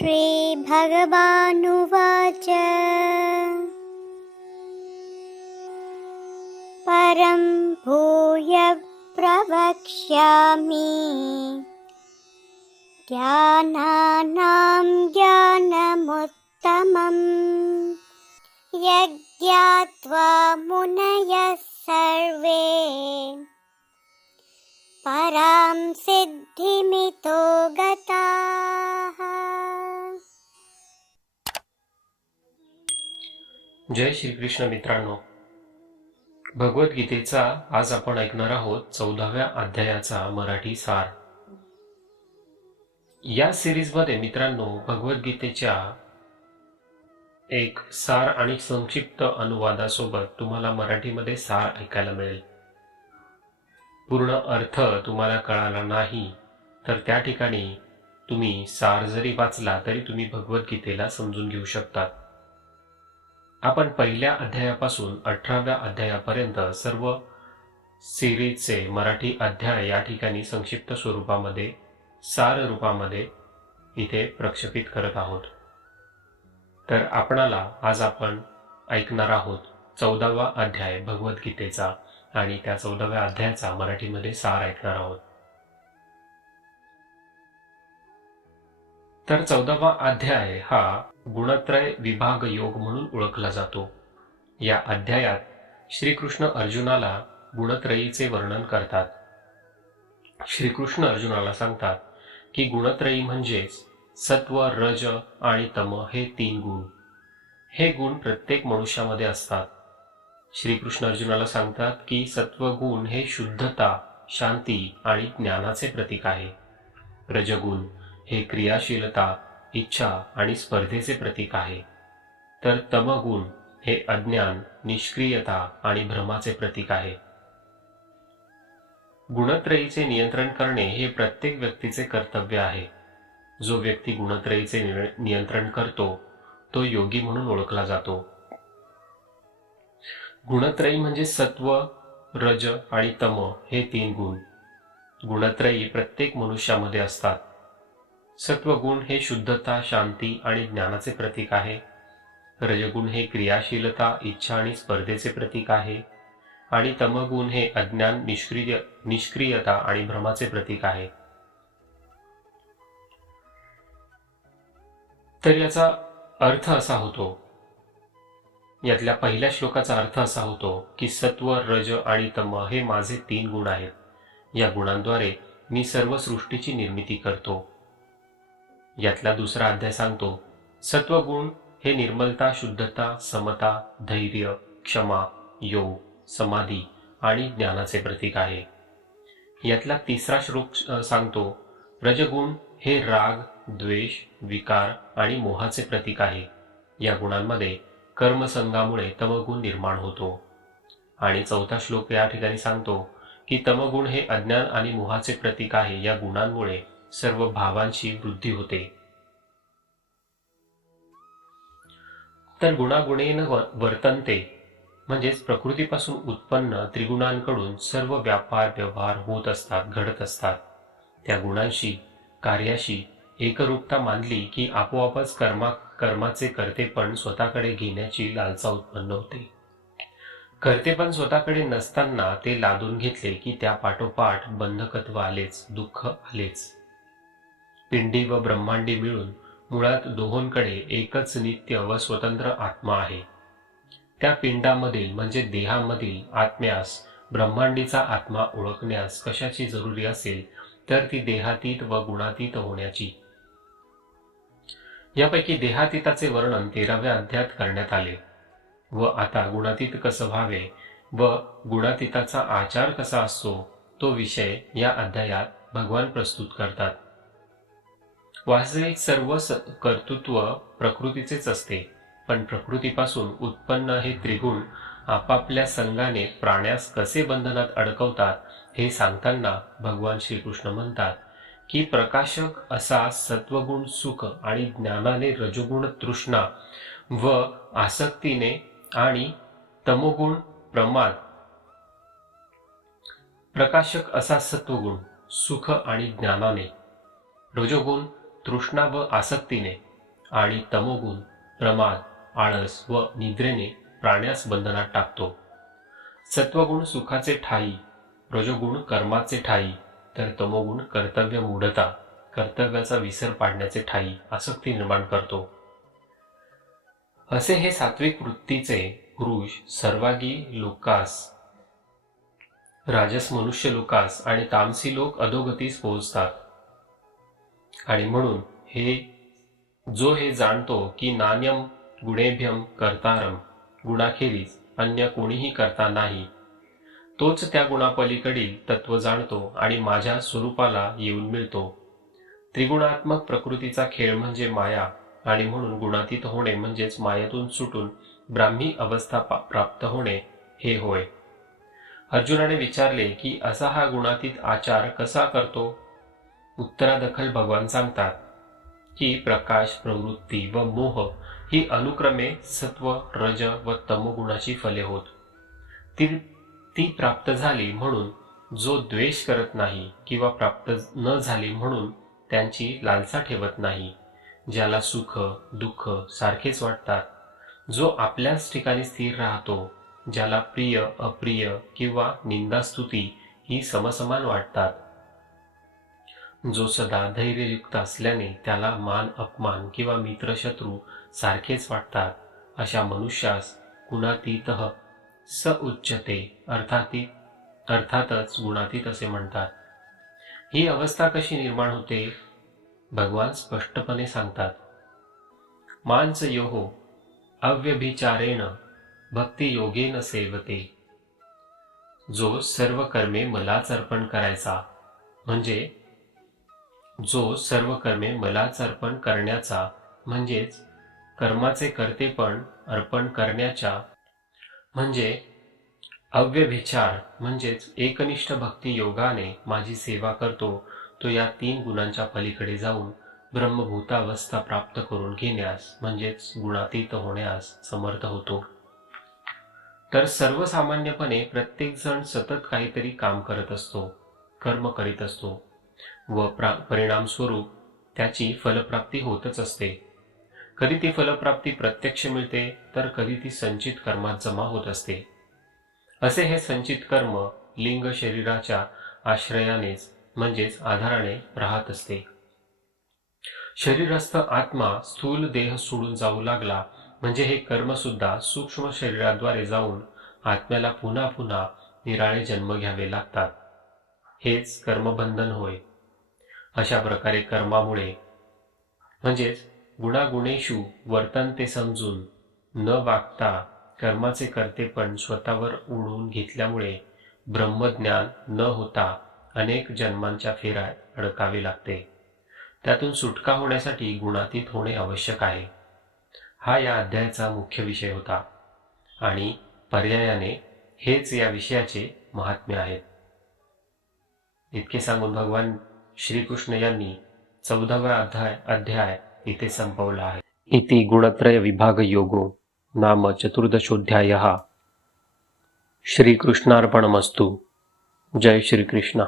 श्रीभगवानुवाच परं भूय प्रवक्ष्यामि ज्ञानानां ज्ञानमुत्तमम् यज्ञात्वा मुनयः सर्वे परां सिद्धिमितो गताः। जय श्रीकृष्ण मित्रांनो, भगवद्गीतेचा आज आपण ऐकणार आहोत 14व्या अध्यायाचा मराठी सार. या सिरीजमध्ये मित्रांनो भगवद्गीतेच्या एक सार आणि संक्षिप्त अनुवादासोबत तुम्हाला मराठीमध्ये सार ऐकायला मिळेल. पूर्ण अर्थ तुम्हाला कळाला नाही तर त्या ठिकाणी तुम्ही सार जरी वाचला तरी तुम्ही भगवद्गीतेला समजून घेऊ शकता. आपण पहिल्या अध्यायापासून 18व्या अध्यायापर्यंत सर्व सिरीजचे मराठी अध्याय या ठिकाणी संक्षिप्त स्वरूपामध्ये सार रूपामध्ये इथे प्रक्षेपित करत आहोत. तर आज आपण ऐकणार आहोत 14वा अध्याय भगवद्गीतेचा आणि त्या 14व्या अध्यायाचा मराठीमध्ये सार ऐकणार आहोत. तर 14वा अध्याय हा गुणत्रय विभाग योग म्हणून ओळखला जातो. या अध्यायात श्रीकृष्ण अर्जुनाला गुणत्रयीचे वर्णन करतात. श्रीकृष्ण अर्जुनाला सांगतात की गुणत्रयी म्हणजेच सत्व, रज आणि तम हे 3 गुण. हे गुण प्रत्येक मनुष्यामध्ये असतात. श्रीकृष्ण अर्जुनाला सांगतात की सत्वगुण हे शुद्धता, शांती आणि ज्ञानाचे प्रतीक आहे. रजगुण हे क्रियाशीलता, इच्छा आणि स्पर्धेचे प्रतीक आहे. तर तमगुण हे अज्ञान, निष्क्रियता आणि भ्रमाचे प्रतीक आहे. गुणत्रयीचे नियंत्रण करणे हे प्रत्येक व्यक्तीचे कर्तव्य आहे. जो व्यक्ती गुणत्रयीचे नियंत्रण करतो तो योगी म्हणून ओळखला जातो. गुणत्रयी म्हणजे सत्व, रज आणि तम हे 3 गुण. गुणत्रयी प्रत्येक मनुष्यामध्ये असतात. सत्वगुण हे शुद्धता, शांती आणि ज्ञानाचे प्रतीक आहे. रजगुण हे क्रियाशीलता, इच्छा आणि स्पर्धेचे प्रतीक आहे. आणि तमगुण हे अज्ञान, निष्क्रियता आणि भ्रमाचे प्रतीक आहे. तर याचा अर्थ असा होतो, यातल्या पहिल्या श्लोकाचा अर्थ असा होतो की सत्व, रज आणि तम हे माझे 3 गुण आहेत. या गुणांद्वारे मी सर्व सृष्टीची निर्मिती करतो. यातला दुसरा अध्याय सांगतो सत्वगुण हे निर्मलता, शुद्धता, समता, धैर्य, क्षमा, योग, समाधी आणि ज्ञानाचे प्रतीक आहे. यातला तिसरा श्लोक सांगतो रजगुण हे राग, द्वेष, विकार आणि मोहाचे प्रतीक आहे. या गुणांमध्ये कर्मसंगामुळे तमगुण निर्माण होतो. आणि चौथा श्लोक या ठिकाणी सांगतो की तमगुण हे अज्ञान आणि मोहाचे प्रतीक आहे. या गुणांमुळे सर्व भावांची वृद्धी होते. तर गुणागुणेन वर्तन्ते म्हणजेच प्रकृतीपासून उत्पन्न त्रिगुणांकडून सर्व व्यापार व्यवहार होत असतात, घडत असतात. त्या गुणांशी, कार्याशी एकरूपता मानली की आपोआपच कर्माचे कर्तेपण स्वतःकडे घेण्याची लालसा उत्पन्न होते. कर्तेपण स्वतःकडे नसताना ते लादून घेतले की त्या पाठोपाठ बंधकत्व आलेच, दुःख आलेच. पिंडी व ब्रह्मांडी मिळून मुळात दोहोंकडे एकच नित्य व स्वतंत्र आत्मा आहे. त्या पिंडामधील म्हणजे देहामधील आत्म्यास ब्रह्मांडीचा आत्मा ओळखण्यास कशाची जरुरी असेल तर ती देहातीत व गुणातीत होण्याची. यापैकी देहातीताचे वर्णन 13व्या अध्यायात करण्यात आले व आता गुणातीत कसं व्हावे व गुणातीताचा आचार कसा असतो तो विषय या अध्यायात भगवान प्रस्तुत करतात. वास्तविक सर्व कर्तृत्व प्रकृतीचेच असते, पण प्रकृतीपासून उत्पन्न हे त्रिगुण आपापल्या संगाने प्राण्यास कसे बंधनात अडकवतात हे सांगताना भगवान श्रीकृष्ण म्हणतात की प्रकाशक असा सत्वगुण सुख आणि ज्ञानाने रजोगुण तृष्णा व आसक्तीने आणि तमोगुण प्रमाद. प्रकाशक असा सत्वगुण सुख आणि ज्ञानाने, रजोगुण तृष्णा व आसक्तीने आणि तमोगुण प्रमाद, आळस व निद्रेने प्राण्यास बंधनात टाकतो. सत्वगुण सुखाचे ठाई, रजोगुण कर्माचे ठाई, तर तमोगुण कर्तव्य मूढता, कर्तव्याचा विसर पाडण्याचे ठाई आसक्ती निर्माण करतो. असे हे सात्विक वृत्तीचे पुरुष सर्वागी लोकास, राजस मनुष्य लोकास आणि तामसी लोक अधोगतीस पोहोचतात. आणि म्हणून जो हे जाणतो की नान्यम गुणेभ्यम कर्तारम, गुणाखेरीज अन्य कोणीही करता नाही, तोच त्या गुणापलीकडील तत्व जाणतो आणि माझ्या स्वरूपाला येऊन मिळतो. त्रिगुणात्मक प्रकृतीचा खेळ म्हणजे माया, आणि म्हणून गुणातीत होणे म्हणजेच मायेतून सुटून ब्राह्मी अवस्था प्राप्त होणे हे होय. अर्जुनाने विचारले की असा हा गुणातीत आचार कसा करतो? उत्तरादखल भगवान सांगतात की प्रकाश, प्रवृत्ती व मोह ही अनुक्रमे सत्व, रज व तमोगुणाची फले होत. ती प्राप्त झाली म्हणून जो द्वेष करत नाही किंवा प्राप्त न झाली म्हणून त्यांची लालसा ठेवत नाही, ज्याला सुख दुःख सारखेच वाटतात, जो आपल्याच ठिकाणी स्थिर राहतो, ज्याला प्रिय अप्रिय किंवा निंदास्तुती ही समसमान वाटतात, जो सदा धैर्ययुक्त असल्याने त्याला मान अपमान किंवा मित्र शत्रू सारखेच वाटतात, अशा मनुष्यास गुणातीतः स उच्यते, अर्थातच गुणातीत असे म्हणतात. ही अवस्था कशी निर्माण होते? भगवान स्पष्टपणे सांगतात. मांसयोः अव्यभिचारेण भक्तियोगेन सेवते. जो सर्व कर्मे मलाच अर्पण करायचा, म्हणजे जो सर्व कर्मे मलाच अर्पण करण्याचा म्हणजेच कर्माचे कर्तेपण अर्पण करण्याच्या, म्हणजे अव्यभिचार म्हणजेच एकनिष्ठ भक्ती योगाने माझी सेवा करतो, तो या 3 गुणांच्या पलीकडे जाऊन ब्रह्मभूतावस्था प्राप्त करून घेण्यास म्हणजेच गुणातीत होण्यास समर्थ होतो. तर सर्वसामान्यपणे प्रत्येक जण सतत काहीतरी काम करत असतो, कर्म करीत असतो व परिणामस्वरूप त्याची फलप्राप्ती होतच असते. कधी ती फलप्राप्ती प्रत्यक्ष मिळते तर कधी ती संचित कर्मात जमा होत असते. असे हे संचित कर्म लिंग शरीराच्या आश्रयानेच म्हणजेच आधाराने राहत असते. शरीरस्थ आत्मा स्थूल देह सोडून जाऊ लागला म्हणजे हे कर्म सुद्धा सूक्ष्म शरीराद्वारे जाऊन आत्म्याला पुन्हा पुन्हा निराळे जन्म घ्यावे लागतात. हेच कर्मबंधन होय. अशा प्रकारे कर्मामुळे म्हणजेच गुणागुणेषु वर्तन ते समजून न वागता कर्माचे कर्तेपण स्वतःवर ओढून घेतल्यामुळे ब्रह्मज्ञान न होता अनेक जन्मांच्या फेऱ्यात अडकावे लागते. त्यातून सुटका होण्यासाठी गुणातीत होणे आवश्यक आहे. हा या अध्यायाचा मुख्य विषय होता आणि पर्यायाने हेच या विषयाचे महात्म्य आहेत. इतके सांगून भगवान श्रीकृष्ण यांनी 14वा अध्याय इथे संपवला आहे. इति गुणत्रय विभाग योगो नाम 14ोऽध्यायः. श्रीकृष्णार्पणमस्तु. जय श्रीकृष्ण.